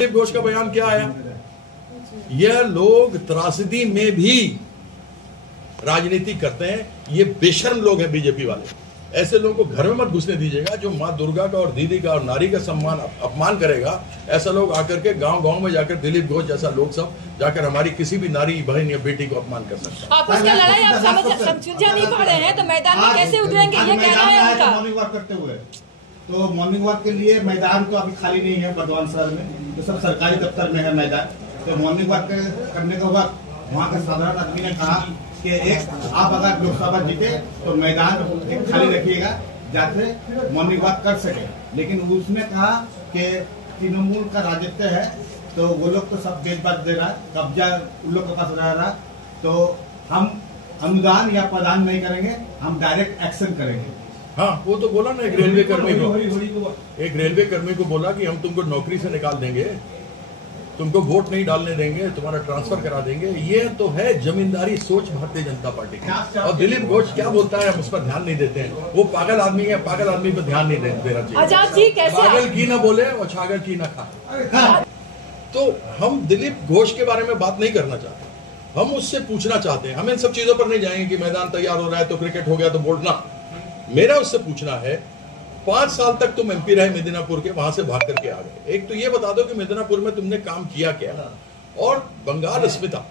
दिलीप घोष का बयान क्या आया? यह लोग त्रासदी में भी राजनीति करते हैं। ये बेशर्म लोग हैं बीजेपी वाले। ऐसे लोगों को घर में मत घुसने दीजिएगा। जो माँ दुर्गा का और दीदी का और नारी का सम्मान अपमान करेगा, ऐसा लोग आकर के गांव-गांव में जाकर दिलीप घोष जैसा लोग सब जाकर हमारी किसी भी नारी बहन या बेटी को अपमान कर सकते हैं। आप उसका लड़ाई आप समझ नहीं पा रहे हैं तो मैदान में कैसे उतरेंगे, ये कहना है उनका। मॉर्निंग वॉक करते हुए तो मॉर्निंग वॉक के लिए मैदान तो अभी खाली नहीं है बर्दवान शहर में, तो सब सरकारी दफ्तर में है मैदान। तो मॉर्निंग वॉक करने के वक्त वहाँ के साधारण आदमी ने कहा कि आप अगर लोकसभा जीते तो मैदान खाली रखिएगा जाके मॉर्निंग वॉक कर सके। लेकिन उसने कहा कि तृणमूल का राजत्व है तो वो लोग तो सब बेच दे रहा है, कब्जा उन लोग के पास रह रहा, तो हम अनुदान या प्रदान नहीं करेंगे, हम डायरेक्ट एक्शन करेंगे। हाँ, वो तो बोला ना एक रेलवे कर्मी को बोला कि हम तुमको नौकरी से निकाल देंगे, तुमको वोट नहीं डालने देंगे, तुम्हारा ट्रांसफर करा देंगे। ये तो है जमींदारी सोच भारतीय जनता पार्टी की। और दिलीप घोष क्या बोलता है हम उस पर ध्यान नहीं देते हैं। वो पागल आदमी है, पागल आदमी पर ध्यान नहीं देना चाहिए। आजाद जी कैसे पागल की ना बोले और छागल की ना खाए। तो हम दिलीप घोष के बारे में बात नहीं करना चाहते, हम उससे पूछना चाहते हैं। हम इन सब चीजों पर नहीं जाएंगे कि मैदान तैयार हो रहा है तो क्रिकेट हो गया तो बोलना। मेरा उससे पूछना है, 5 साल तक तुम एमपी रहे मिदनापुर के, वहां से भाग करके आ गए। एक तो ये बता दो कि मिदनापुर में तुमने काम किया क्या। और बंगाल अस्मिता,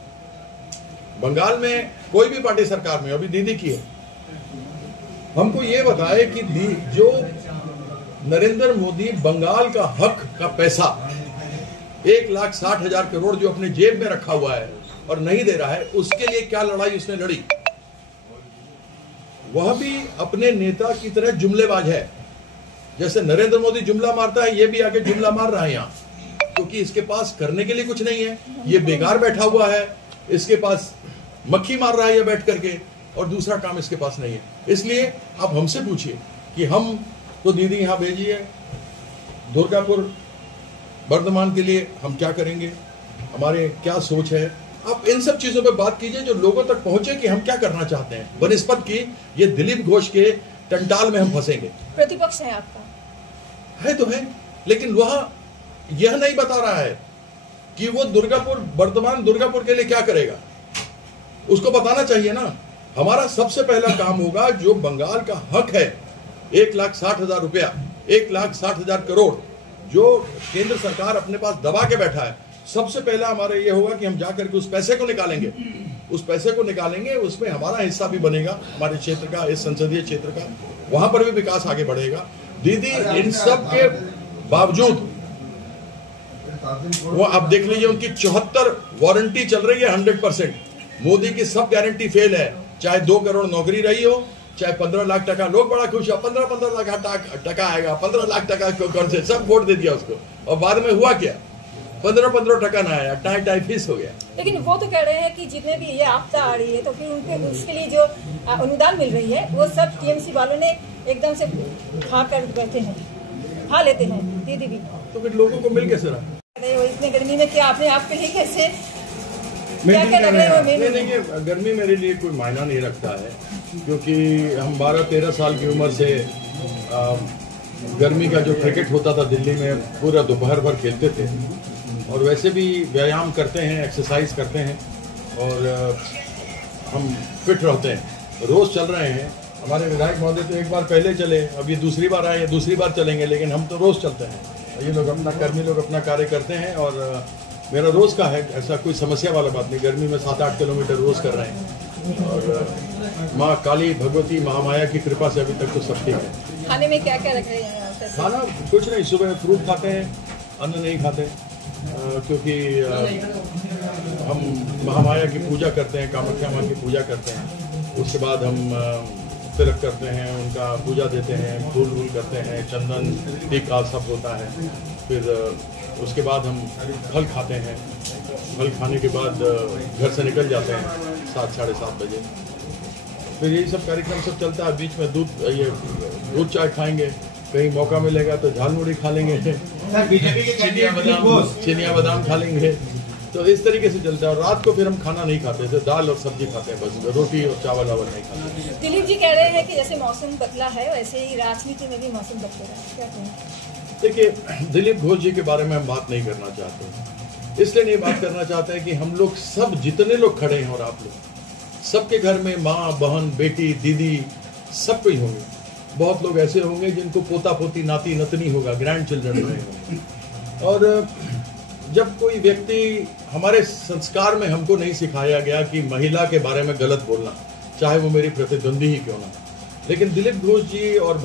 बंगाल में कोई भी पार्टी सरकार में, अभी दीदी की है, हमको ये बताए कि जो नरेंद्र मोदी बंगाल का हक का पैसा 1,60,000 करोड़ जो अपने जेब में रखा हुआ है और नहीं दे रहा है, उसके लिए क्या लड़ाई उसने लड़ी। वह भी अपने नेता की तरह जुमलेबाज है। जैसे नरेंद्र मोदी जुमला मारता है, ये भी आके जुमला मार रहा है यहाँ, क्योंकि इसके पास करने के लिए कुछ नहीं है। ये बेकार बैठा हुआ है, इसके पास मक्खी मार रहा है ये बैठ करके, और दूसरा काम इसके पास नहीं है। इसलिए आप हमसे पूछिए कि हम तो दीदी यहाँ भेजिए, दुर्गापुर वर्धमान के लिए हम क्या करेंगे, हमारे क्या सोच है। आप इन सब चीजों पे बात कीजिए जो लोगों तक पहुंचे कि हम क्या करना चाहते हैं, बनिस्पत की ये दिलीप घोष के टंटाल में हम फंसेंगे। प्रतिपक्ष है आपका, है तो है, लेकिन वह यह नहीं बता रहा है कि वो दुर्गापुर के लिए क्या करेगा। उसको बताना चाहिए ना। हमारा सबसे पहला काम होगा, जो बंगाल का हक है 1,60,000 रुपया, 1,60,000 करोड़ जो केंद्र सरकार अपने पास दबा के बैठा है, सबसे पहला हमारा ये होगा कि हम जाकर के उस पैसे को निकालेंगे। उस पैसे को निकालेंगे, उसमें हमारा हिस्सा भी बनेगा, हमारे क्षेत्र का, इस संसदीय क्षेत्र का, वहां पर भी विकास आगे बढ़ेगा। दीदी इन सब के बावजूद वो आप देख लीजिए, उनकी 74 वारंटी चल रही है 100%। मोदी की सब गारंटी फेल है। चाहे 2 करोड़ नौकरी रही हो, चाहे 15 लाख टका, लोग बड़ा खुश है, 15 लाख टका आएगा, 15 लाख टका कौन से, सब वोट दे दिया उसको, और बाद में हुआ क्या, 15 टका ना आया, टाइफिस हो गया। लेकिन वो तो कह रहे हैं कि जितने भी ये आपदा आ रही है तो फिर उनके उसके लिए जो अनुदान मिल रही है वो सब टीएमसी वालों ने एकदम से खा कर बैठे हैं, खा लेते हैं। दीदी भी तो फिर लोगों को मिल कैसे रहा? इतने गर्मी में क्या आपने आपके लिए कैसे क्या लग रहा है? नहीं, गर्मी मेरे लिए कोई मायना नहीं रखता है, क्योंकि हम 12-13 साल की उम्र से गर्मी का जो क्रिकेट होता था दिल्ली में, पूरा दोपहर भर खेलते थे, और वैसे भी व्यायाम करते हैं, एक्सरसाइज करते हैं, और हम फिट रहते हैं। रोज चल रहे हैं। हमारे विधायक महोदय तो एक बार पहले चले, अब ये दूसरी बार आए, दूसरी बार चलेंगे, लेकिन हम तो रोज चलते हैं। ये लोग अपना कर्मी लोग अपना कार्य करते हैं, और मेरा रोज का है, ऐसा कोई समस्या वाला बात नहीं। गर्मी में 7-8 किलोमीटर रोज कर रहे हैं, और माँ काली भगवती महामाया की कृपा से अभी तक तो सब ठीक है। खाने में क्या क्या रख रहे हैं? खाना कुछ नहीं, सुबह फ्रूट खाते हैं, अन्न नहीं खाते, क्योंकि हम महामाया की पूजा करते हैं, कामाख्या माँ की पूजा करते हैं। उसके बाद हम तिलक करते हैं, उनका पूजा देते हैं, फूल वूल करते हैं, चंदन टीका सब होता है। फिर उसके बाद हम फल खाते हैं। फल खाने के बाद घर से निकल जाते हैं 7-7:30 बजे। फिर यही सब कार्यक्रम सब चलता है। बीच में दूध चाय खाएंगे, कहीं मौका मिलेगा तो झालमुड़ी खा लेंगे, चिनिया बादाम खा लेंगे। तो इस तरीके से चलता है। और रात को फिर हम खाना नहीं खाते थे, दाल और सब्जी खाते हैं, बस रोटी और चावल वावल नहीं खाते। दिलीप जी कह रहे हैं कि जैसे मौसम बदला है वैसे ही राजनीति में भी मौसम बदलेगा, क्या कहें? देखिए, दिलीप घोष जी के बारे में हम बात नहीं करना चाहते, इसलिए नहीं बात करना चाहते हैं कि हम लोग सब, जितने लोग खड़े हैं और आप लोग, सबके घर में माँ, बहन, बेटी, दीदी, सब कोई होंगे। बहुत लोग ऐसे होंगे जिनको पोता पोती, नाती नतनी होगा, ग्रैंड चिल्ड्रन रहे होंगे। और जब कोई व्यक्ति, हमारे संस्कार में हमको नहीं सिखाया गया कि महिला के बारे में गलत बोलना, चाहे वो मेरी प्रतिद्वंदी ही क्यों ना, लेकिन दिलीप घोष जी और